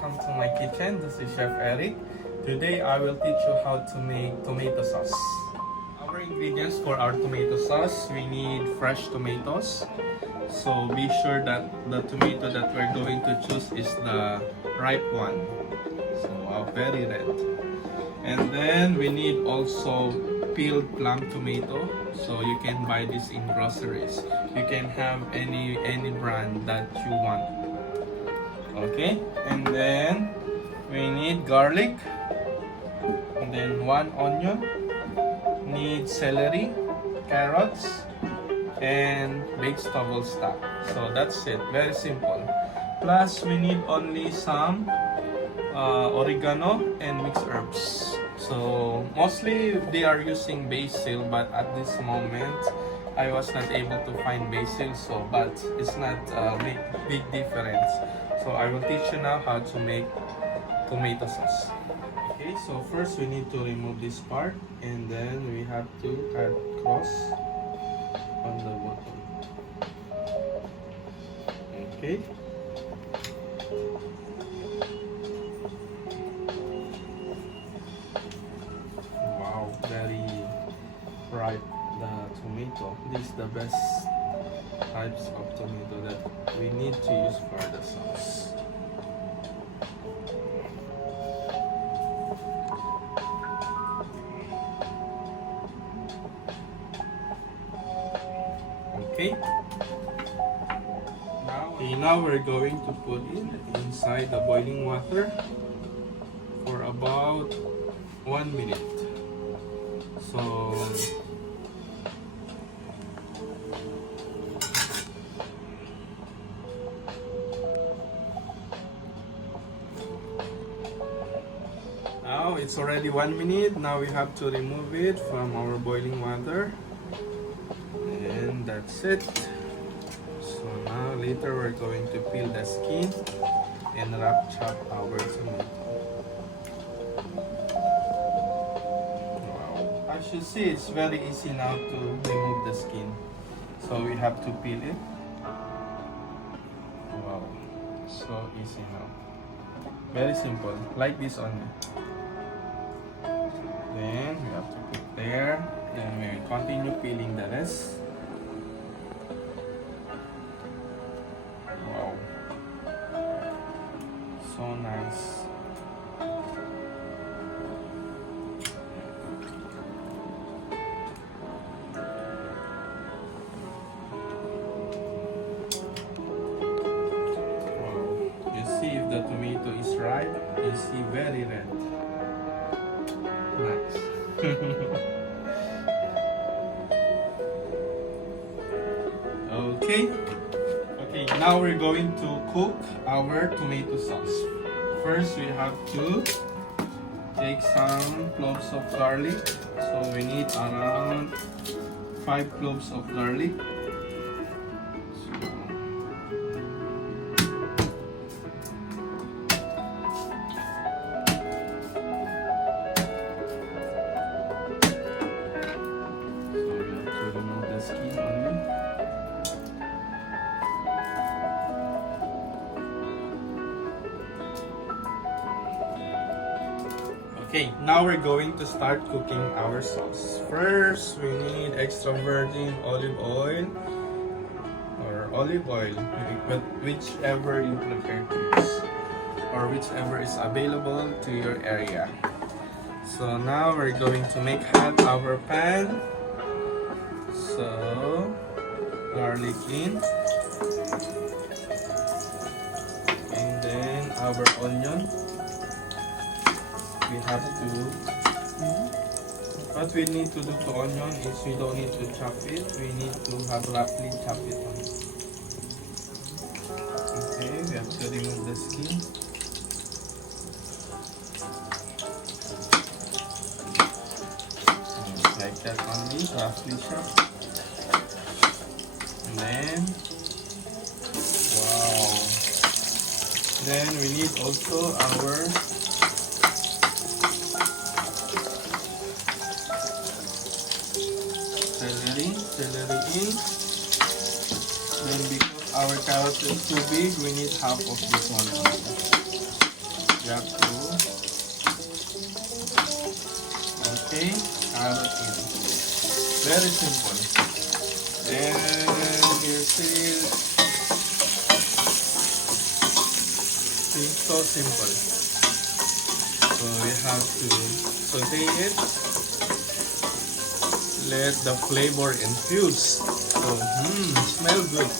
welcome to my kitchen. This is Chef Eric. Today I will teach you how to make tomato sauce. Our ingredients for our tomato sauce, we need fresh tomatoes. So be sure that the tomato that we're going to choose is the ripe one. So very red. And then we need also peeled plum tomato. So you can buy this in groceries. You can have any brand that you want. Okay, and then we need garlic, and then 1 onion, need celery, carrots, and vegetable stock. So that's it, very simple. Plus we need only some oregano and mixed herbs. So mostly they are using basil, but at this moment I was not able to find basil, so but it's not a big difference. So I will teach you now how to make tomato sauce. Okay, so first we need to remove this part, and then we have to cut cross on the bottom. Okay. Wow, very ripe the tomato. This is the best types of tomato that we need to use for the sauce. Okay. Now we're going to put it inside the boiling water for about 1 minute. So now it's already 1 minute. Now we have to remove it from our boiling water, and that's it. So now later we're going to peel the skin and chop our tomato. Wow. As you see, it's very easy now to remove the skin. So we have to peel it. Wow, so easy now. Very simple, like this only. Then we have to put there. Then we continue peeling the rest. Wow, so nice. Wow, you see if the tomato is ripe, you see very red. Nice. Okay. Okay, now we're going to cook our tomato sauce. First, we have to take some cloves of garlic. So we need around 5 cloves of garlic. Okay, now we're going to start cooking our sauce. First, we need extra virgin olive oil or olive oil, but whichever you prefer to use or whichever is available to your area. So now we're going to make hot our pan. So garlic in, and then our onion. We have to, what we need to do to onion is we don't need to chop it, we need to have roughly chop it on. Okay, we have to remove the skin. Like that only, roughly chop. And then, wow. Then we need also our celery in. Then because our carrot is too big, we need half of this one also. got to, okay, add it in. Very simple. And here's it. It's so simple. So we have to saute it. Let the flavor infuse. So, smell good.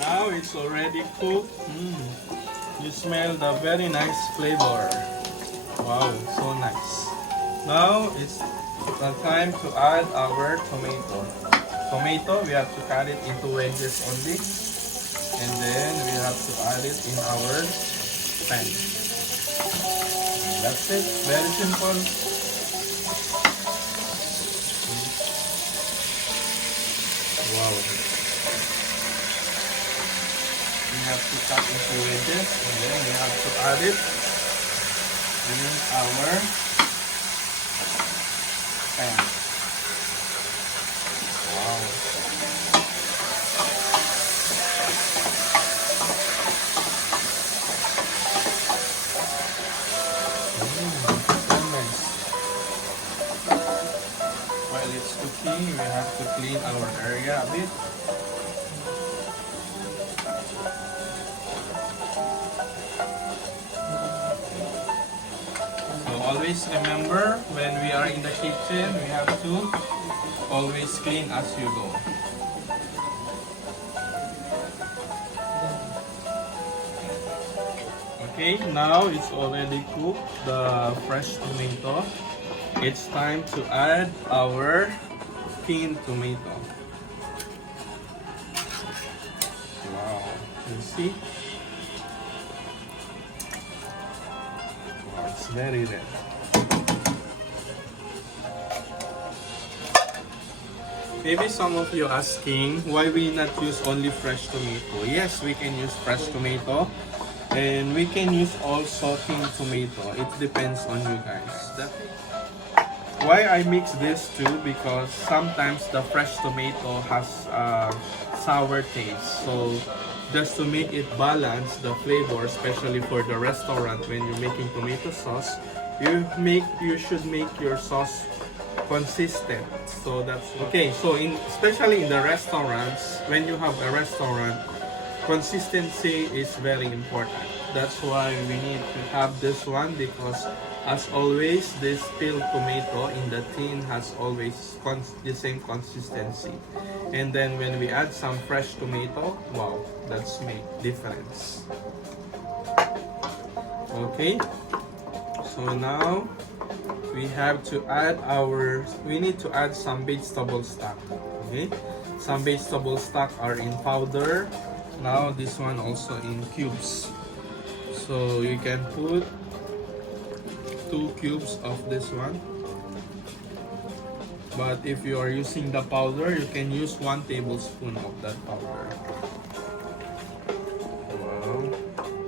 Now it's already cooked. You smell the very nice flavor. Wow, so nice. Now it's the time to add our tomato. Tomato, we have to cut it into wedges only. And then we have to add it in our pan. That's it. Very simple. Wow. We have to cut into wedges and then we have to add it in our pan. Wow. So nice. While it's cooking, we have to clean our area a bit. Always remember, when we are in the kitchen, we have to always clean as you go. Okay, now it's already cooked, the fresh tomato. It's time to add our canned tomato. Wow, you see? Wow, it's very red. Maybe some of you asking why we not use only fresh tomato. Yes, we can use fresh tomato and we can use also canned tomato. It depends on you guys. Why I mix this two, because sometimes the fresh tomato has sour taste. So just to make it balance the flavor, especially for the restaurant when you're making tomato sauce, you should make your sauce consistent. So that's okay. So especially in the restaurants, when you have a restaurant, consistency is very important. That's why we need to have this one, because as always, this peeled tomato in the tin has always the same consistency. And then when we add some fresh tomato, wow, that's make difference. Okay, so now we have to add we need to add some vegetable stock. Okay, some vegetable stock are in powder. Now this one also in cubes. So you can put 2 cubes of this one. But if you are using the powder, you can use 1 tablespoon of that powder. Wow.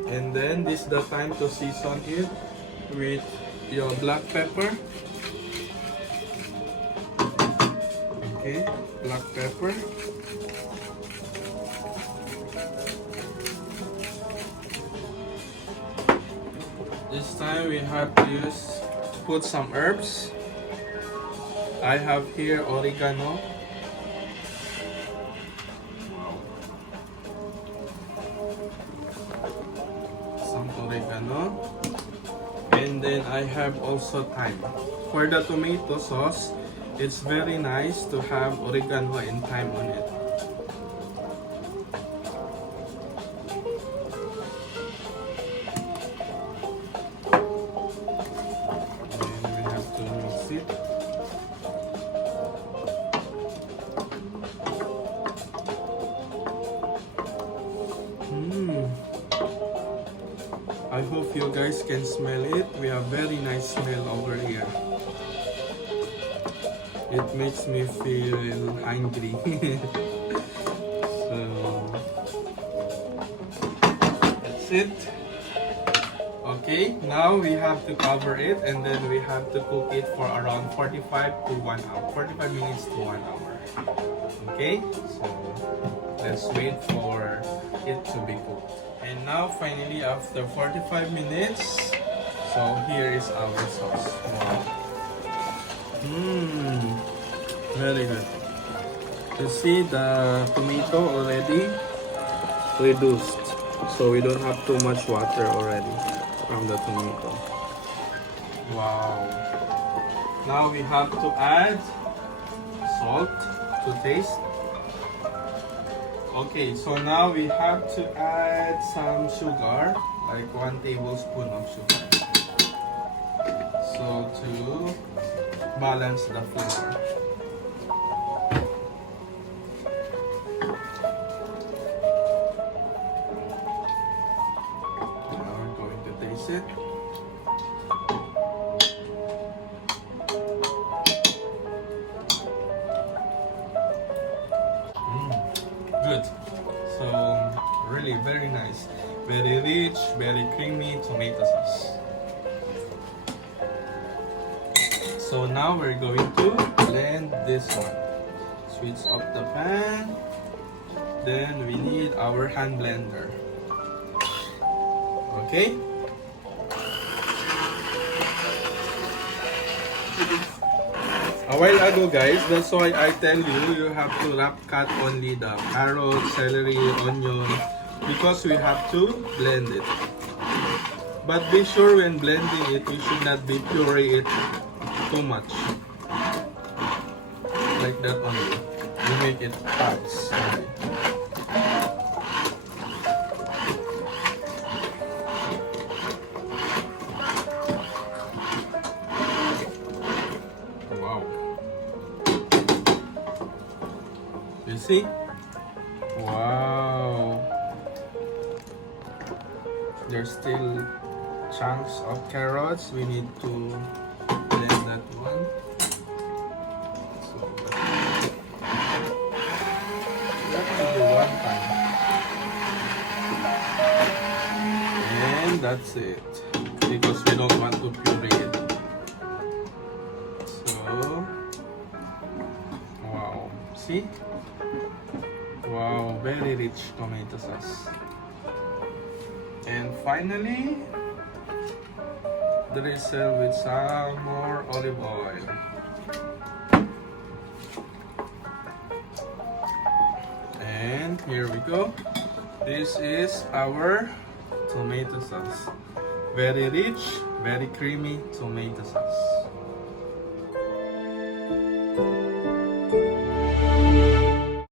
And then this is the time to season it with your black pepper. Okay, black pepper. This time we have to put some herbs. I have here oregano. Some oregano. And then I have also thyme. For the tomato sauce, it's very nice to have oregano and thyme on it. I hope you guys can smell it. We have very nice smell over here. It makes me feel hungry. So that's it. Okay, now we have to cover it and then we have to cook it for around 45 to 1 hour. 45 minutes to 1 hour. Okay, so let's wait for it to be cooked. And now finally after 45 minutes, so here is our sauce. Wow. Very good. You see the tomato already reduced. So we don't have too much water already from the tomato. Wow. Now we have to add salt to taste. Okay, so now we have to add some sugar, like 1 tablespoon of sugar. So to balance the flavor. Now we're going to taste it. Good. So really very nice, very rich, very creamy tomato sauce. So now we're going to blend this one. Switch off the pan. Then we need our hand blender. Okay. A while ago guys, that's why I tell you have to wrap cut only the carrot, celery, onion, because we have to blend it. But be sure when blending it, we should not be puree it too much. Like that only. You make it parts only. You see? Wow. There's still chunks of carrots. We need to blend that one. So that will be one time. And that's it. Because we don't want to puree it. So, wow. See? Wow, very rich tomato sauce. And finally, drizzle with some more olive oil. And here we go. This is our tomato sauce. Very rich, very creamy tomato sauce.